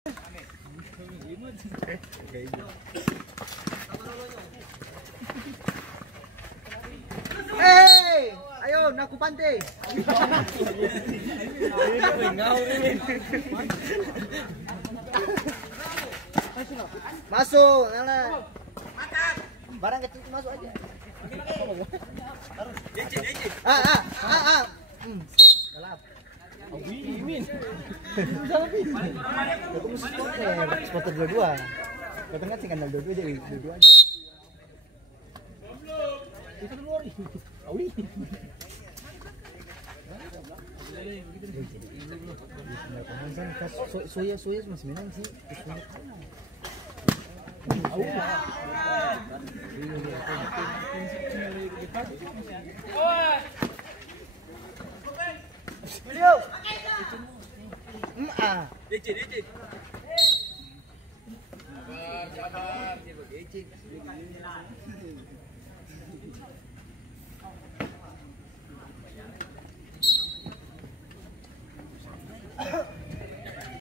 Hey, ayo naku pantai. Masuk, Nala. Barang kecil masuk aja. Gelap. Awimin. Aku mesti spotter dua-dua. Katanya sih kanal dua-dua jadi dua-dua aja. Itu dulu ori. Awi. Soya masih minang sih. Video. DJ. Sabar,